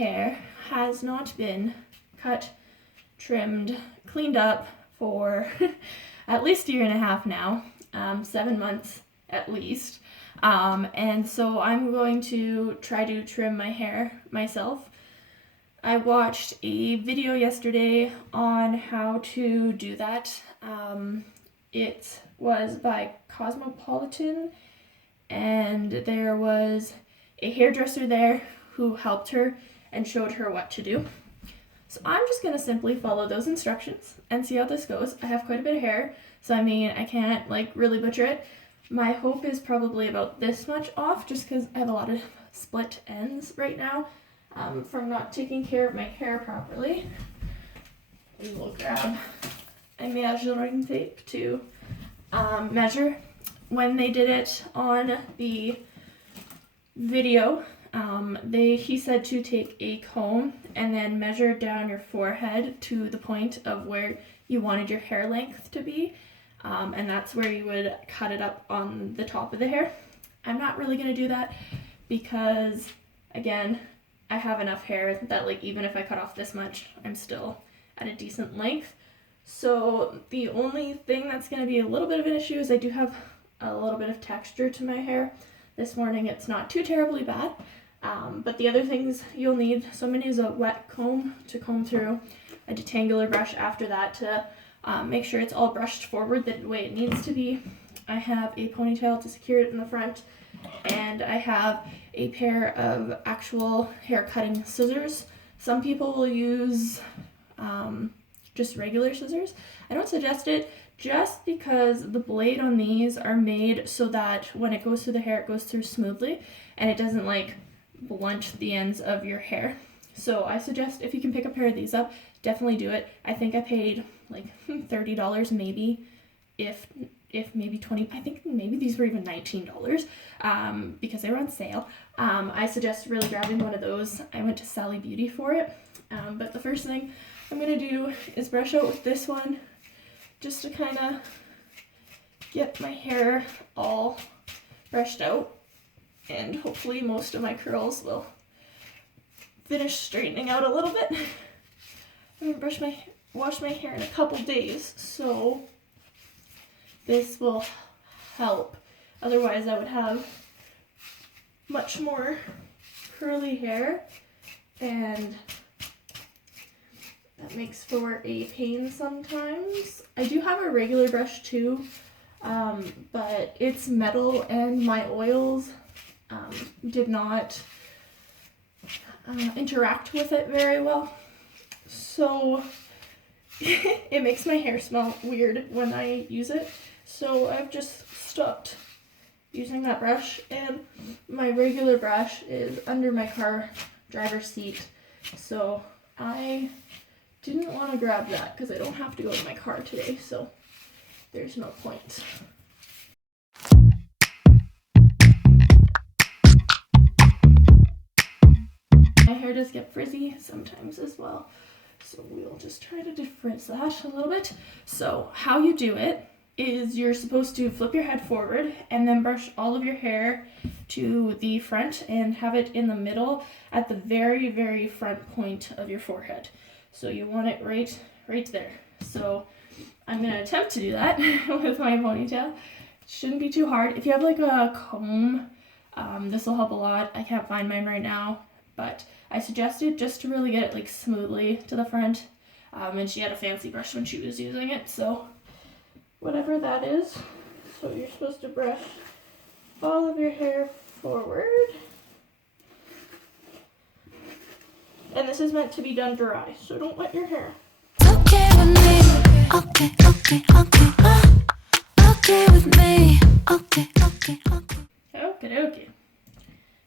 hair has not been cut, trimmed, cleaned up for at least a year and a half now, 7 months at least. And so I'm going to try to trim my hair myself. I watched a video yesterday on how to do that. It was by Cosmopolitan, and there was a hairdresser there who helped her and showed her what to do. So I'm just going to simply follow those instructions and see how this goes. I have quite a bit of hair, so I mean, I can't like really butcher it. My hope is probably about this much off, just because I have a lot of split ends right now from not taking care of my hair properly. We will grab a measuring tape to measure. When they did it on the video, he said to take a comb and then measure down your forehead to the point of where you wanted your hair length to be, and that's where you would cut it up on the top of the hair. I'm not really going to do that because, again, I have enough hair that like even if I cut off this much, I'm still at a decent length. So the only thing that's going to be a little bit of an issue is I do have a little bit of texture to my hair. This morning it's not too terribly bad, but the other things you'll need, so I'm going to use a wet comb to comb through, a detangler brush after that to make sure it's all brushed forward the way it needs to be. I have a ponytail to secure it in the front, and I have a pair of actual hair cutting scissors. Some people will use just regular scissors. I don't suggest it just because the blade on these are made so that when it goes through the hair, it goes through smoothly and it doesn't like blunt the ends of your hair. So I suggest if you can pick a pair of these up, definitely do it. I think I paid like $30 maybe, if maybe 20. I think maybe these were even $19 because they were on sale. I suggest really grabbing one of those. I went to Sally Beauty for it. But the first thing I'm going to do is brush out with this one just to kind of get my hair all brushed out, and hopefully most of my curls will finish straightening out a little bit. I haven't washed my hair in a couple days, so this will help. Otherwise I would have much more curly hair, and that makes for a pain sometimes. I do have a regular brush too, but it's metal and my oils did not interact with it very well. So it makes my hair smell weird when I use it. So I've just stopped using that brush, and my regular brush is under my car driver's seat. So I didn't want to grab that because I don't have to go to my car today, so there's no point. My hair does get frizzy sometimes as well, so we'll just try to defrizz that a little bit. So how you do it is you're supposed to flip your head forward and then brush all of your hair to the front and have it in the middle at the very, very front point of your forehead. So you want it right there. So I'm going to attempt to do that with my ponytail. It shouldn't be too hard. If you have like a comb, this will help a lot. I can't find mine right now, but I suggested just to really get it like smoothly to the front. And she had a fancy brush when she was using it, so whatever that is. So you're supposed to brush all of your hair forward. And this is meant to be done dry, so don't wet your hair. Okay with me. Okay, okay, okay. Okay with me. Okay, okay, okay. Okay.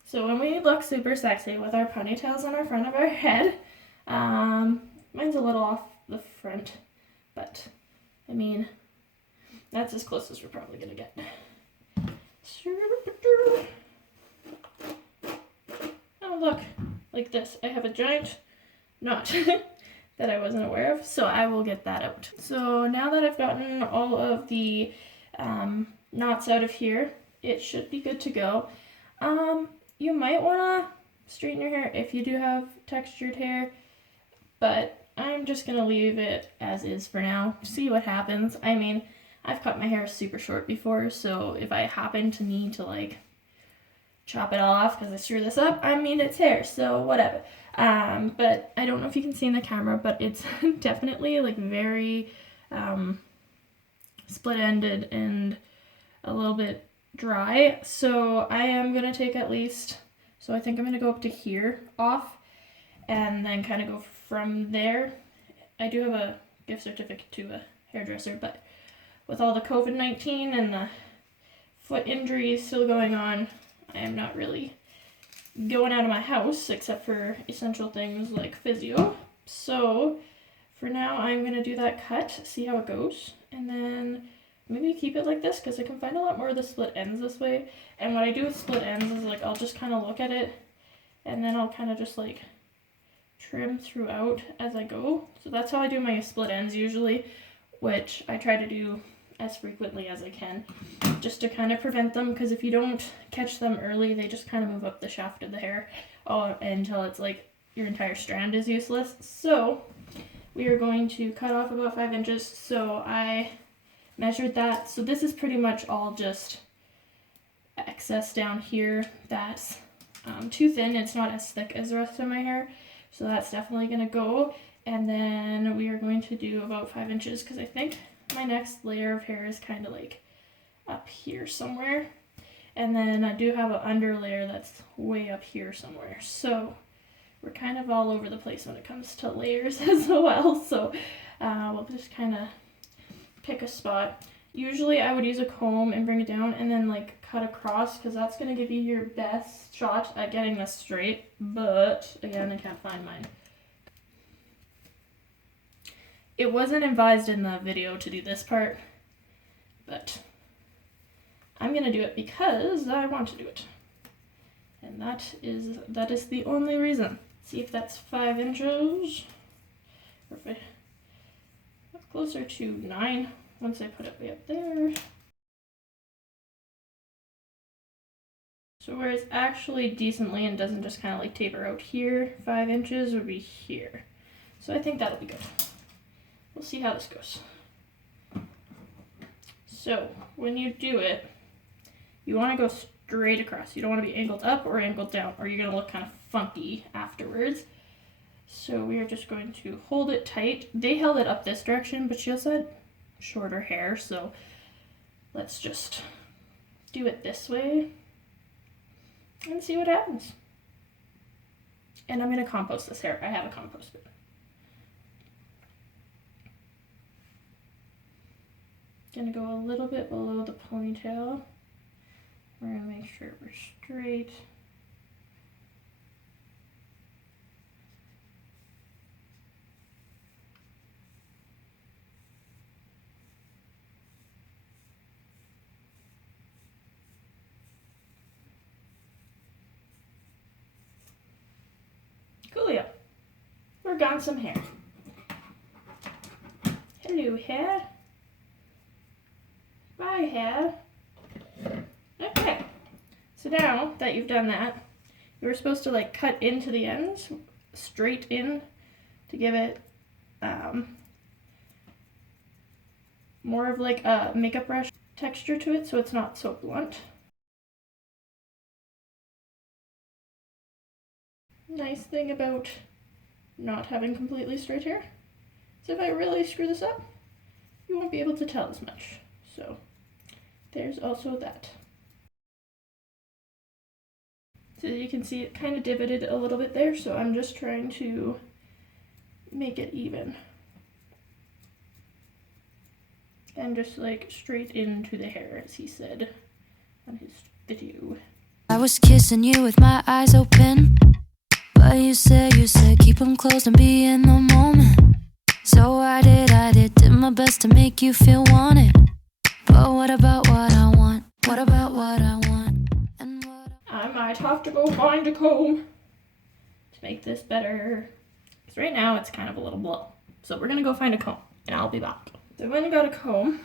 So when we look super sexy with our ponytails on our front of our head, mine's a little off the front, but I mean, that's as close as we're probably gonna get. Oh look, like this. I have a giant knot that I wasn't aware of, so I will get that out. So now that I've gotten all of the knots out of here, it should be good to go. You might want to straighten your hair if you do have textured hair, but I'm just gonna leave it as is for now, see what happens. I mean, I've cut my hair super short before, so if I happen to need to like chop it all off because I screw this up, I mean, it's hair, so whatever. But I don't know if you can see in the camera, but it's definitely like very split-ended and a little bit dry. So I am gonna take at least, so I think I'm gonna go up to here off and then kind of go from there. I do have a gift certificate to a hairdresser, but with all the COVID-19 and the foot injuries still going on, I am not really going out of my house except for essential things like physio. So for now, I'm going to do that cut, see how it goes, and then maybe keep it like this because I can find a lot more of the split ends this way. And what I do with split ends is like I'll just kind of look at it and then I'll kind of just like trim throughout as I go. So that's how I do my split ends usually, which I try to do as frequently as I can just to kind of prevent them, because if you don't catch them early, they just kind of move up the shaft of the hair until it's like your entire strand is useless. So we are going to cut off about 5 inches. So I measured that. So this is pretty much all just excess down here that's too thin. It's not as thick as the rest of my hair. So that's definitely going to go. And then we are going to do about 5 inches because I think my next layer of hair is kind of like up here somewhere. And then I do have an under layer that's way up here somewhere. So we're kind of all over the place when it comes to layers as well. So we'll just kind of pick a spot. Usually I would use a comb and bring it down and then like cut across because that's going to give you your best shot at getting this straight. But again, I can't find mine. It wasn't advised in the video to do this part, but I'm going to do it because I want to do it. And that is the only reason. See if that's 5 inches. Or if I closer to 9 once I put it way up there. So where it's actually decently and doesn't just kind of like taper out here, 5 inches would be here. So I think that'll be good. We'll see how this goes. So when you do it, you want to go straight across. You don't want to be angled up or angled down, or you're going to look kind of funky afterwards. So we are just going to hold it tight. They held it up this direction, but she also had shorter hair, so let's just do it this way and see what happens. And I'm going to compost this hair. I have a compost bin. Gonna go a little bit below the ponytail. We're gonna make sure we're straight. Coolio. We're gone some hair. Hello, hair. Bye, hair. Okay. So now that you've done that, you were supposed to like cut into the ends, straight in, to give it more of like a makeup brush texture to it so it's not so blunt. Nice thing about not having completely straight hair is if I really screw this up, you won't be able to tell as much. So there's also that. So you can see it kind of divoted a little bit there, so I'm just trying to make it even. And just like straight into the hair, as he said on his video. I was kissing you with my eyes open, but you said keep them closed and be in the moment. So I did my best to make you feel wanted. But what about what I want? What about what I want? And what I might have to go find a comb to make this better. Because right now it's kind of a little blow. So we're gonna go find a comb and I'll be back. So when I got a comb,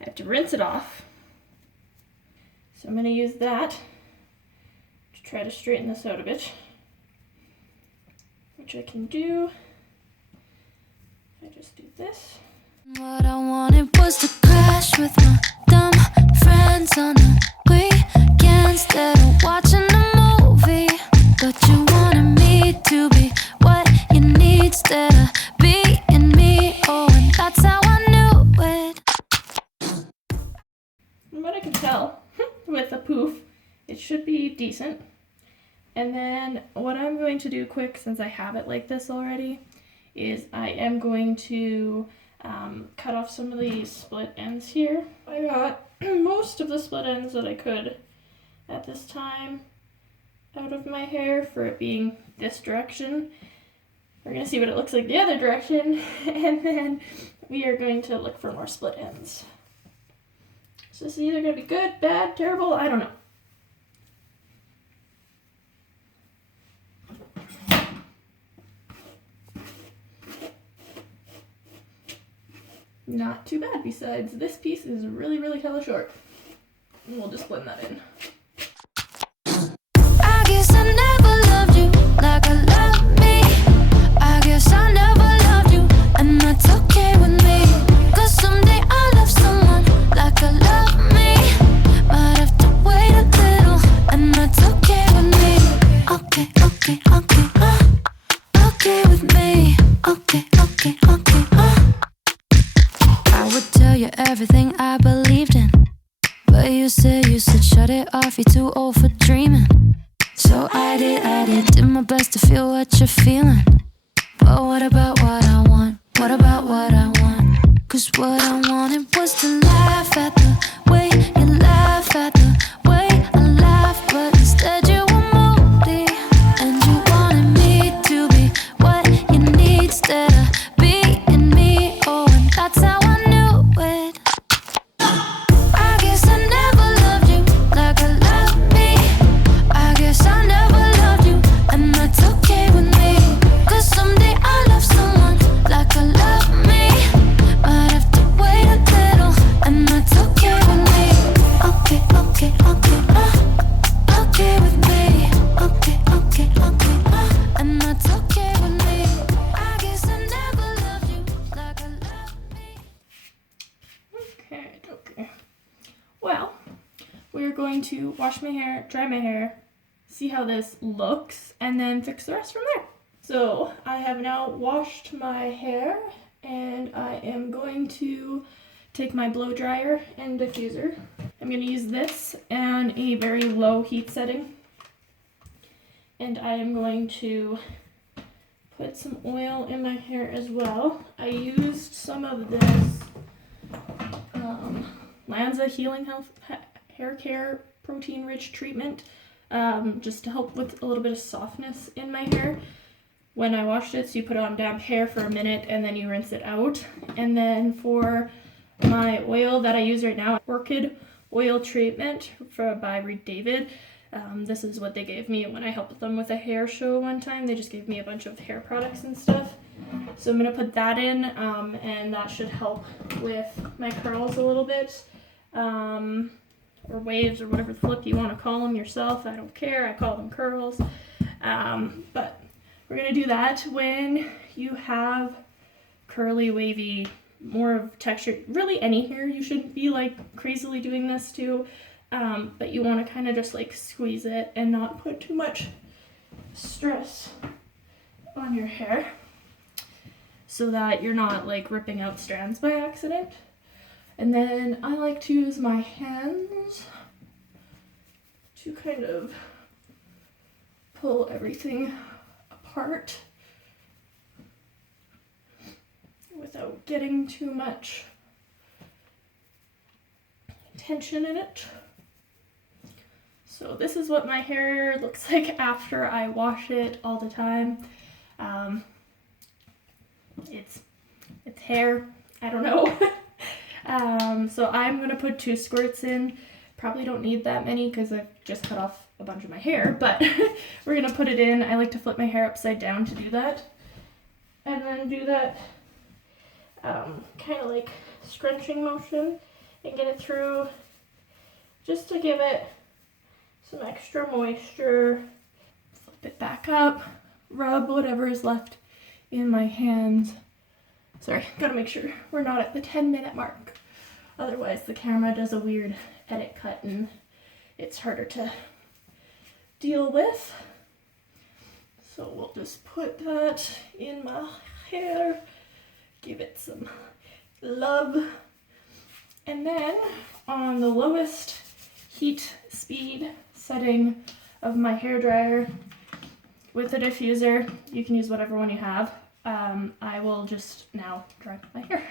I have to rinse it off. So I'm gonna use that to try to straighten this out a bit, which I can do. I just do this. What I wanted was to crash with my dumb friends on the weekend instead of watching a movie. But you wanted me to be what you need instead of being me. Oh, and that's how I knew it. From what I can tell, with a poof, it should be decent. And then what I'm going to do quick, since I have it like this already, is I am going to cut off some of these split ends here. I got most of the split ends that I could at this time out of my hair for it being this direction. We're going to see what it looks like the other direction, and then we are going to look for more split ends. So this is either going to be good, bad, terrible, I don't know. Not too bad, besides this piece is really, really hella short. And we'll just blend that in. I guess I never loved you like I love me. I guess I never loved you, and that's okay with me. Cause someday I'll love someone like I love me. Might have to wait a little, and that's okay with me. Okay, okay, okay, okay with me. Okay, okay, okay, I would tell you everything I believed in, but you said shut it off, you're too old for dreaming. So I did my best to feel what you're feeling. But what about what I want? What about what I want? Cause what I wanted was to laugh at the way you laugh at the way I laugh. But instead you were moody, and you wanted me to be what you need instead of being me. Oh, and that's how I knew it. I guess I never loved you like I love me. I guess I never loved you, and that's okay with me. Cause someday I'll love someone like I love me. Might have to wait a little, and that's okay with me. Okay, okay, okay, okay with me. Okay, okay, okay, and that's okay with me. I guess I never loved you like I love me. Okay. Well, we're going to wash my hair, dry my hair, see how this looks, and then fix the rest from there. So I have now washed my hair, and I am going to take my blow dryer and diffuser. I'm going to use this and a very low heat setting, and I am going to put some oil in my hair as well. I used some of this Lanza Healing Health Hair Care Protein Rich Treatment, just to help with a little bit of softness in my hair when I washed it. So you put it on damp hair for a minute and then you rinse it out. And then for my oil that I use right now, Orchid Oil Treatment by Reed David. This is what they gave me when I helped them with a hair show one time. They just gave me a bunch of hair products and stuff. So I'm going to put that in, and that should help with my curls a little bit. Or waves, or whatever flip you want to call them yourself. I don't care. I call them curls. But we're going to do that when you have curly, wavy, more of texture. Really any hair, you shouldn't be like crazily doing this to. But you want to kind of just like squeeze it and not put too much stress on your hair so that you're not like ripping out strands by accident. And then I like to use my hands to kind of pull everything apart without getting too much tension in it. So this is what my hair looks like after I wash it all the time. It's hair, I don't know. So I'm gonna put 2 squirts in. Probably don't need that many because I've just cut off a bunch of my hair, but we're gonna put it in. I like to flip my hair upside down to do that. And then do that kind of like scrunching motion and get it through just to give it some extra moisture, flip it back up, rub whatever is left in my hands. Sorry, gotta make sure we're not at the 10-minute mark. Otherwise the camera does a weird edit cut and it's harder to deal with. So we'll just put that in my hair, give it some love. And then on the lowest heat speed setting of my hairdryer with a diffuser, you can use whatever one you have, I will just now dry my hair.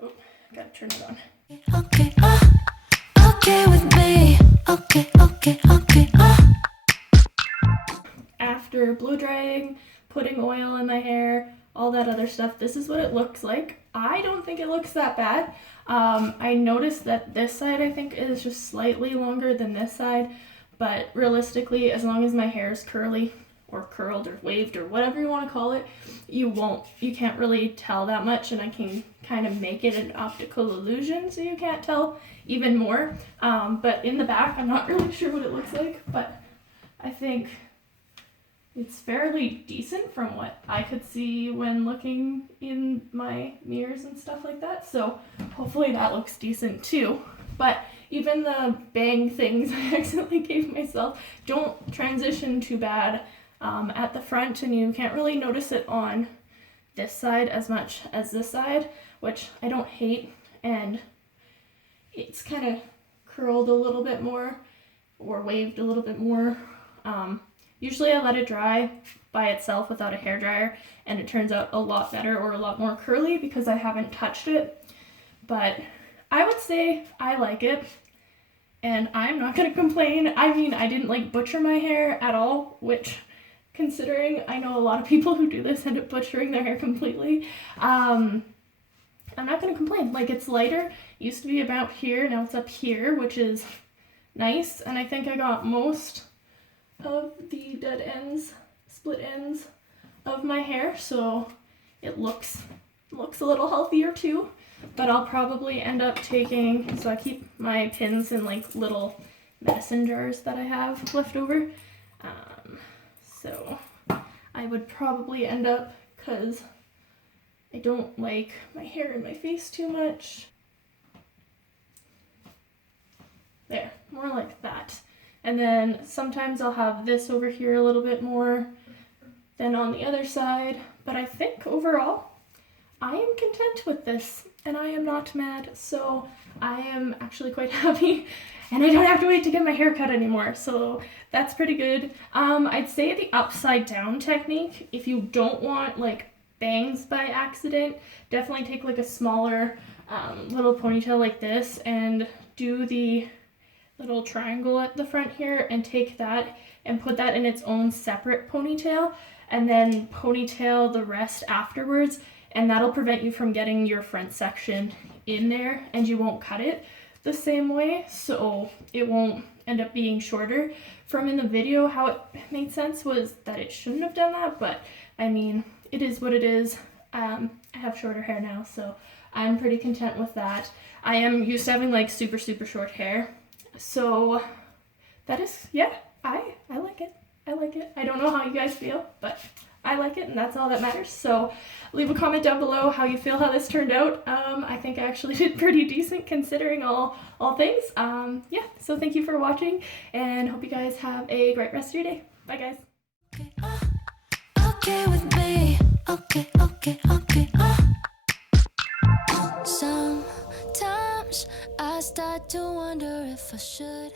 Oh, gotta turn it on. Okay, okay with me. Okay, okay, okay, After blow drying, putting oil in my hair, all that other stuff, this is what it looks like. I don't think it looks that bad. I noticed that this side I think is just slightly longer than this side, but realistically, as long as my hair is curly or curled or waved or whatever you want to call it, you can't really tell that much, and I can kind of make it an optical illusion so you can't tell even more. But in the back, I'm not really sure what it looks like, but I think it's fairly decent from what I could see when looking in my mirrors and stuff like that. So hopefully that looks decent too. But even the bang things I accidentally gave myself don't transition too bad at the front, and you can't really notice it on this side as much as this side, which I don't hate. And it's kind of curled a little bit more or waved a little bit more. Usually I let it dry by itself without a hairdryer, and it turns out a lot better or a lot more curly because I haven't touched it. But I would say I like it, and I'm not going to complain. I mean, I didn't like butcher my hair at all, which, considering I know a lot of people who do this end up butchering their hair completely, I'm not going to complain. Like, it's lighter. It used to be about here, now it's up here, which is nice. And I think I got most of the dead ends, split ends of my hair, so it looks a little healthier too. But I'll probably end up taking, so I keep my pins in like little medicine jars that I have left over. So I would probably end up, because I don't like my hair in my face too much. There, more like that. And then sometimes I'll have this over here a little bit more than on the other side. But I think overall, I am content with this, and I am not mad. So I am actually quite happy, and I don't have to wait to get my hair cut anymore. So that's pretty good. I'd say the upside down technique, if you don't want like bangs by accident, definitely take like a smaller little ponytail like this and do the little triangle at the front here and take that and put that in its own separate ponytail, and then ponytail the rest afterwards, and that'll prevent you from getting your front section in there, and you won't cut it the same way, so it won't end up being shorter. From in the video, how it made sense was that it shouldn't have done that, but I mean, it is what it is. I have shorter hair now, so I'm pretty content with that. I am used to having like super short hair, so that is, yeah, I like it. I like it. I don't know how you guys feel, but I like it, and that's all that matters. So leave a comment down below how you feel, how this turned out. I think I actually did pretty decent considering all things. Yeah, so thank you for watching, and hope you guys have a great rest of your day. Bye, guys. okay with me. Okay, okay, okay. Sometimes I start to wonder if I should